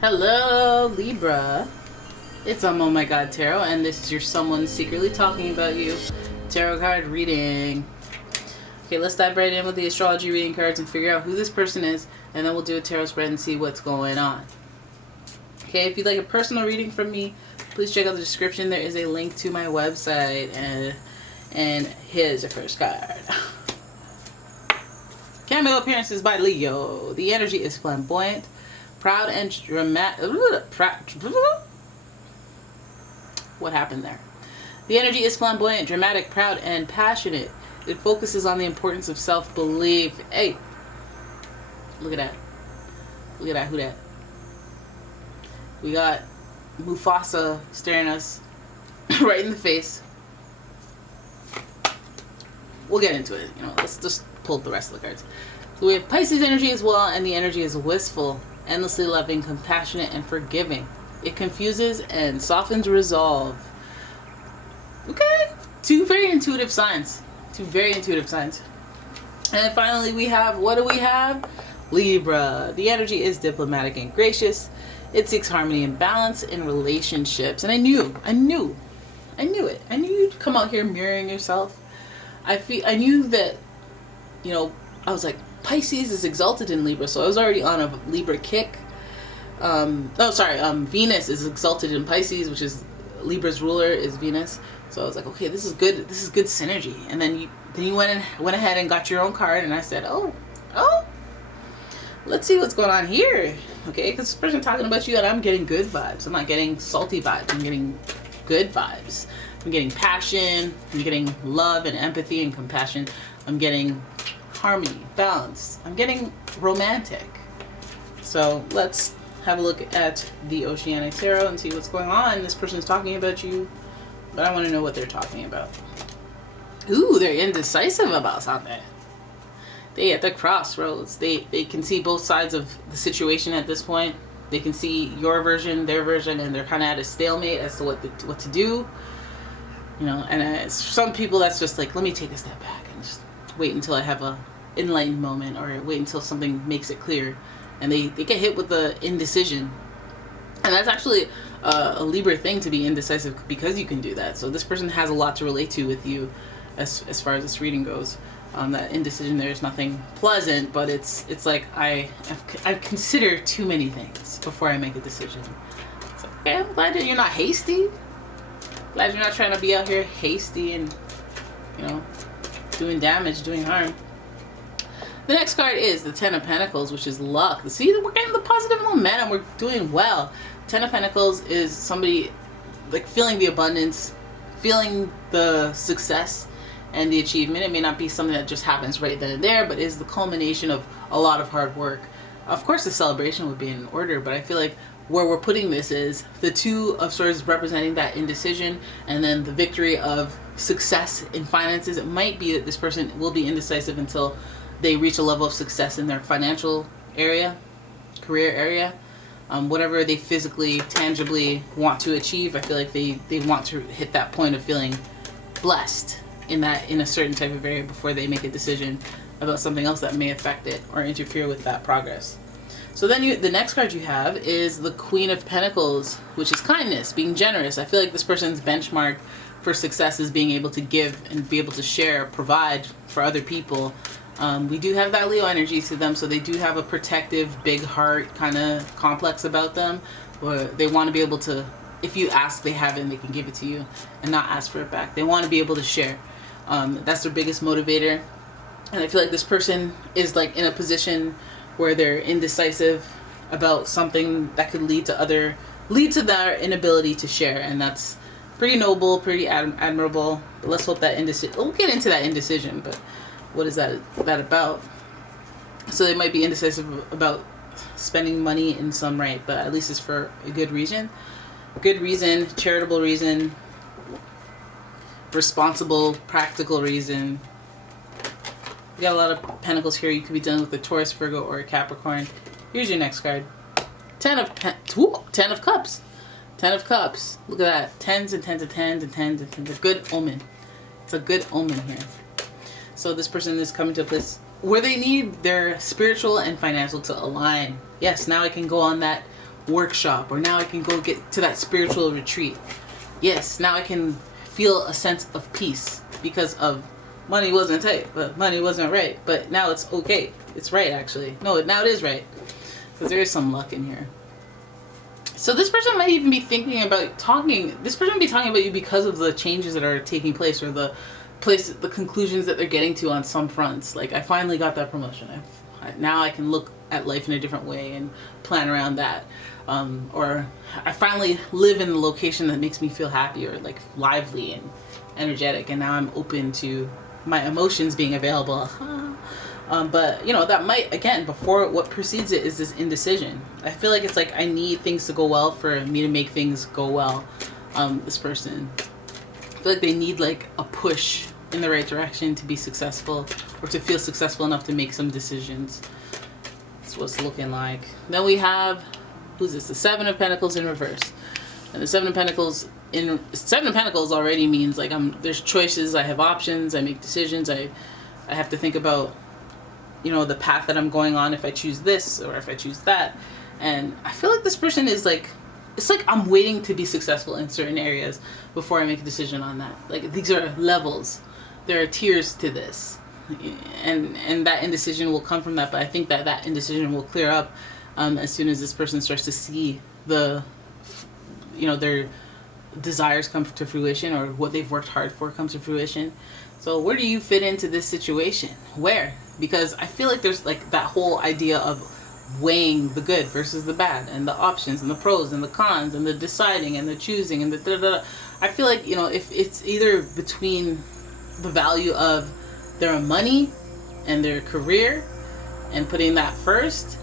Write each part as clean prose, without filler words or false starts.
Hello, Libra. It's umomgtarot, and this is your someone secretly talking about you tarot card reading. Okay, let's dive right in with the astrology reading cards and figure out who this person is, and then we'll do a tarot spread and see what's going on. Okay, if you'd like a personal reading from me, please check out the description. There is a link to my website, and here's your first card. Cameo appearances by Leo. The energy is flamboyant, proud and dramatic. What happened there? The energy is flamboyant, dramatic, proud, and passionate. It focuses on the importance of self-belief. Hey, look at that. Look at that. Who that? We got Mufasa staring us right in the face. We'll get into it. Let's just pull the rest of the cards. So we have Pisces energy as well, and the energy is wistful, endlessly loving, compassionate, and forgiving. It confuses and softens resolve. Okay, two very intuitive signs. And then finally we have, what do we have? Libra. The energy is diplomatic and gracious. It seeks harmony and balance in relationships. And I knew it. I knew you'd come out here mirroring yourself. I knew that, I was like, Pisces is exalted in Libra, so I was already on a Libra kick. Venus is exalted in Pisces, which is Libra's ruler is Venus. So I was like, okay, this is good. This is good synergy. And then you went ahead and got your own card, and I said, oh, let's see what's going on here. Okay, because this person talking about you, and I'm getting good vibes. I'm not getting salty vibes. I'm getting good vibes. I'm getting passion. I'm getting love and empathy and compassion. I'm getting harmony, balance. I'm getting romantic. So let's have a look at the Oceanic Tarot and see what's going on. This person is talking about you, but I want to know what they're talking about. Ooh, they're indecisive about something. They at the crossroads. They can see both sides of the situation at this point. They can see your version, their version, and they're kind of at a stalemate as to what to do. And some people that's just like, let me take a step back and just wait until I have a enlightened moment, or wait until something makes it clear. And they get hit with the indecision. And that's actually a Libra thing, to be indecisive, because you can do that. So this person has a lot to relate to with you as far as this reading goes. That indecision there is nothing pleasant, but it's like I consider too many things before I make a decision. So, okay, I'm glad that you're not hasty. Glad you're not trying to be out here hasty and, doing damage, doing harm. The next card is the Ten of Pentacles, which is luck. See, we're getting the positive momentum. We're doing well. Ten of Pentacles is somebody like feeling the abundance, feeling the success and the achievement. It may not be something that just happens right then and there, but is the culmination of a lot of hard work. Of course, the celebration would be in order, but I feel like where we're putting this is the Two of Swords representing that indecision, and then the victory of success in finances. It might be that this person will be indecisive until they reach a level of success in their financial area, career area, whatever they physically, tangibly want to achieve. I feel like they want to hit that point of feeling blessed in a certain type of area before they make a decision about something else that may affect it or interfere with that progress. So then the next card you have is the Queen of Pentacles, which is kindness, being generous. I feel like this person's benchmark for success is being able to give and be able to share, provide for other people. We do have that Leo energy to them, so they do have a protective, big heart kind of complex about them, where they want to be able to, if you ask, they have it and they can give it to you and not ask for it back. They want to be able to share. That's their biggest motivator. And I feel like this person is like in a position where they're indecisive about something that could lead to their inability to share, and that's pretty noble, pretty admirable. But let's hope that we'll get into that indecision, but what is that about? So they might be indecisive about spending money in some right, but at least it's for a good reason. Good reason, charitable reason, responsible, practical reason. We got a lot of pentacles here. You could be dealing with a Taurus, Virgo, or a Capricorn. Here's your next card. Ten of Cups. Ten of Cups. Look at that. Tens and tens and tens and tens and tens. A good omen. It's a good omen here. So this person is coming to a place where they need their spiritual and financial to align. Yes, now I can go on that workshop, or now I can go get to that spiritual retreat. Yes, now I can feel a sense of peace because of money wasn't tight, but money wasn't right. But now it's okay. It's right, actually. No, now it is right. Because there is some luck in here. So this person might even be thinking about this person might be talking about you because of the changes that are taking place, or the conclusions that they're getting to on some fronts. Like, I finally got that promotion. Now I can look at life in a different way and plan around that. Or I finally live in the location that makes me feel happy, or like lively and energetic, and now I'm open to my emotions being available. But you know, that might, again, before, what precedes it is this indecision. I feel like it's like I need things to go well for me to make things go well. This person, I feel like they need like a push in the right direction to be successful, or to feel successful enough to make some decisions. That's what it's looking like. Then we have, who's this? The Seven of Pentacles in reverse. And the Seven of Pentacles already means like there's choices, I have options, I make decisions, I have to think about, you know, the path that I'm going on, if I choose this or if I choose that. And I feel like this person is like, it's like I'm waiting to be successful in certain areas before I make a decision on that. Like, these are levels. There are tiers to this. And that indecision will come from that, but I think that indecision will clear up as soon as this person starts to see their desires come to fruition, or what they've worked hard for come to fruition. So where do you fit into this situation? Where? Because I feel like there's like that whole idea of weighing the good versus the bad, and the options and the pros and the cons, and the deciding and the choosing and the da-da-da. I feel like, you know, if it's either between the value of their money and their career and putting that first,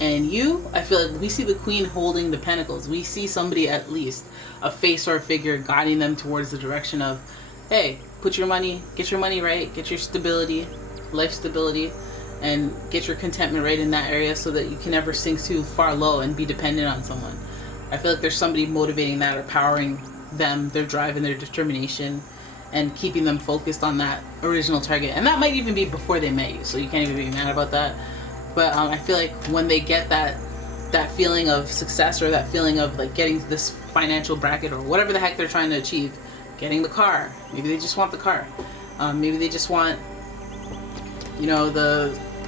and I feel like we see the Queen holding the Pentacles. We see somebody, at least a face or a figure, guiding them towards the direction of, hey, get your money right, get your stability, life stability, and get your contentment right in that area, so that you can never sink too far low and be dependent on someone. I feel like there's somebody motivating that, or powering them, their drive and their determination, and keeping them focused on that original target. And that might even be before they met you, so you can't even be mad about that. But I feel like when they get that feeling of success, or that feeling of like getting this financial bracket, or whatever the heck they're trying to achieve, getting the car, maybe they just want the car, maybe they just want, you know,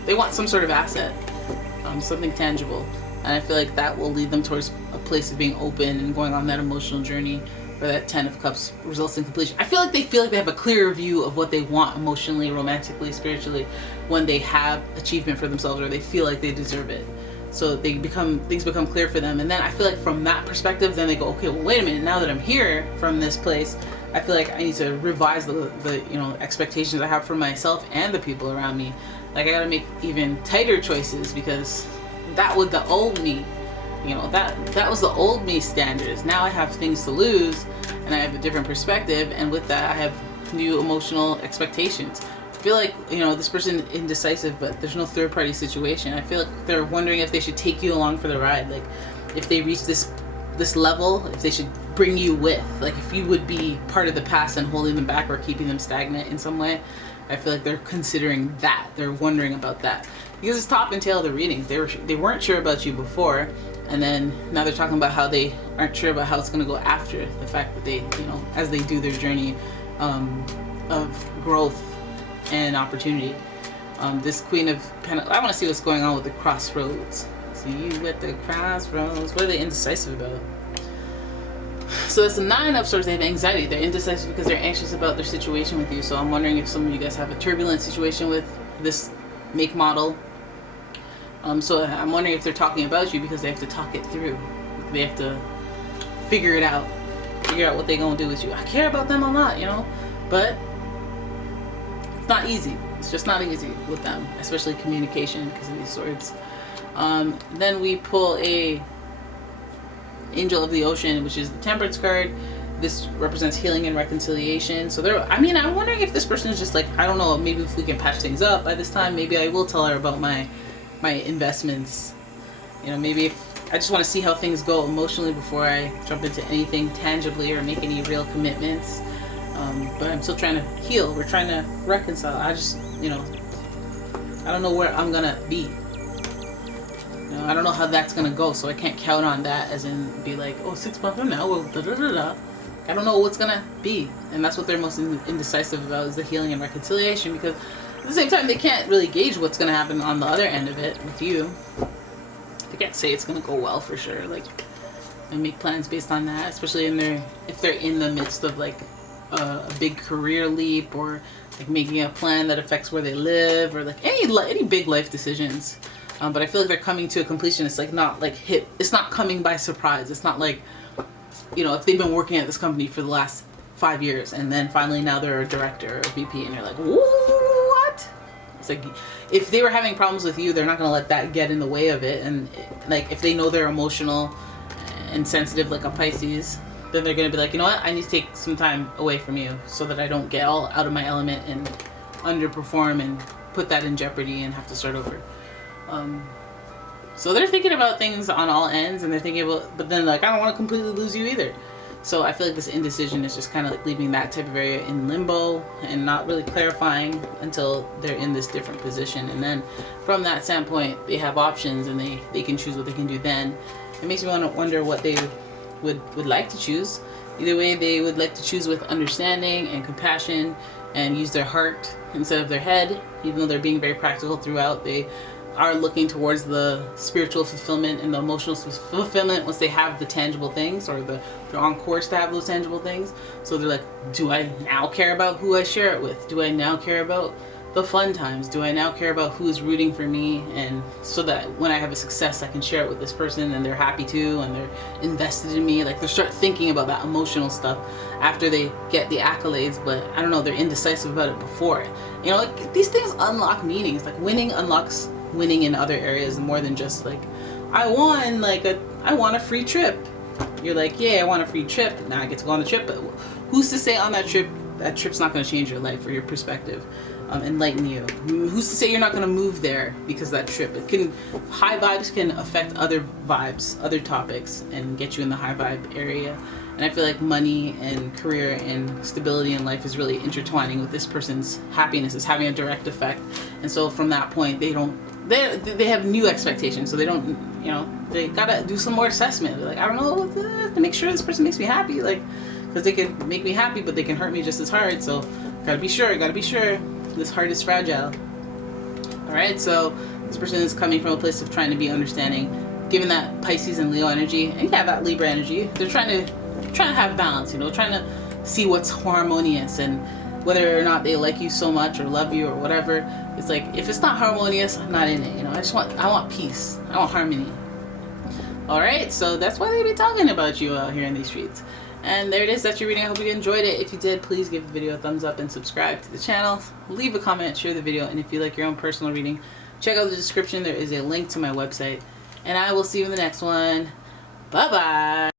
they want some sort of asset, something tangible. And I feel like that will lead them towards a place of being open and going on that emotional journey, where that Ten of Cups results in completion. I feel like they have a clearer view of what they want emotionally, romantically, spiritually, when they have achievement for themselves, or they feel like they deserve it. So things become clear for them. And then I feel like from that perspective, then they go, okay, well, wait a minute, now that I'm here from this place, I feel like I need to revise the you know, expectations I have for myself and the people around me. Like, I gotta make even tighter choices, because that was the old me. You know, that was the old me standards. Now I have things to lose, and I have a different perspective, and with that I have new emotional expectations. I feel like, you know, this person is indecisive, but there's no third party situation. I feel like they're wondering if they should take you along for the ride. Like, if they reach this level, if they should bring you with, like, if you would be part of the past and holding them back, or keeping them stagnant in some way. I feel like they're considering that. They're wondering about that, because it's top and tail of the readings. They weren't sure about you before, and then now they're talking about how they aren't sure about how it's going to go after the fact that they, you know, as they do their journey of growth and opportunity. This Queen of Pentacles, I want to see what's going on with the crossroads. See you at the crossroads. What are they indecisive about? So it's the Nine of Swords. They have anxiety. They're indecisive because they're anxious about their situation with you. So I'm wondering if some of you guys have a turbulent situation with this make model. So I'm wondering if they're talking about you because they have to talk it through. They have to figure it out. Figure out what they're going to do with you. I care about them a lot, you know. But it's not easy. It's just not easy with them. Especially communication because of these swords. Then we pull a Angel of the Ocean, which is the Temperance card. This represents healing and reconciliation. So I'm wondering if this person is just like, I don't know, maybe if we can patch things up by this time, maybe I will tell her about my investments. You know, maybe if I just want to see how things go emotionally before I jump into anything tangibly or make any real commitments. But I'm still trying to heal. We're trying to reconcile. I just, you know, I don't know where I'm gonna be. You know, I don't know how that's gonna go, so I can't count on that as in be like, oh, 6 months from now, well, da da da da. I don't know what's gonna be, and that's what they're most indecisive about, is the healing and reconciliation, because at the same time they can't really gauge what's gonna happen on the other end of it with you. They can't say it's gonna go well for sure, like, and make plans based on that, especially if they're in the midst of like a big career leap, or like making a plan that affects where they live, or like any big life decisions. But I feel like they're coming to a completion. It's like not like it's not coming by surprise. It's not like, you know, if they've been working at this company for the last 5 years and then finally now they're a director or a VP and you're like, what? It's like, if they were having problems with you, they're not gonna let that get in the way of it. And like, if they know they're emotional and sensitive like a Pisces, then they're gonna be like, you know what, I need to take some time away from you so that I don't get all out of my element and underperform and put that in jeopardy and have to start over. So they're thinking about things on all ends, and they're thinking about, but then like, I don't want to completely lose you either. So I feel like this indecision is just kind of like leaving that type of area in limbo and not really clarifying until they're in this different position. And then from that standpoint, they have options and they can choose what they can do then. It makes me want to wonder what they would like to choose. Either way, they would like to choose with understanding and compassion and use their heart instead of their head. Even though they're being very practical throughout, they are looking towards the spiritual fulfillment and the emotional fulfillment once they have the tangible things, or they're on course to have those tangible things. So they're like, do I now care about who I share it with? Do I now care about the fun times? Do I now care about who is rooting for me? And so that when I have a success, I can share it with this person and they're happy too, and they're invested in me. Like, they start thinking about that emotional stuff after they get the accolades, but I don't know, they're indecisive about it before. You know, like, these things unlock meanings. Like, winning unlocks winning in other areas more than just like, I won, like I want a free trip. You're like, yeah, I want a free trip, now I get to go on the trip, but who's to say on that trip's not going to change your life or your perspective, enlighten you? Who's to say you're not going to move there because of that trip? High vibes can affect other vibes, other topics, and get you in the high vibe area. And I feel like money and career and stability in life is really intertwining with this person's happiness. It's having a direct effect. And so from that point, they have new expectations. So they don't, you know, they gotta do some more assessment. They're like, I don't know, to make sure this person makes me happy. Like, because they can make me happy, but they can hurt me just as hard. So gotta be sure. This heart is fragile. All right, so this person is coming from a place of trying to be understanding, given that Pisces and Leo energy, and yeah, that Libra energy. They're trying to have balance, you know, trying to see what's harmonious, and whether or not they like you so much or love you or whatever. It's like, if it's not harmonious, I'm not in it, you know. I want peace. I want harmony. All right, so that's why they be talking about you out here in these streets. And there it is, that's your reading. I hope you enjoyed it. If you did, please give the video a thumbs up and subscribe to the channel. Leave a comment, share the video, and if you like your own personal reading, check out the description. There is a link to my website, and I will see you in the next one. Bye bye.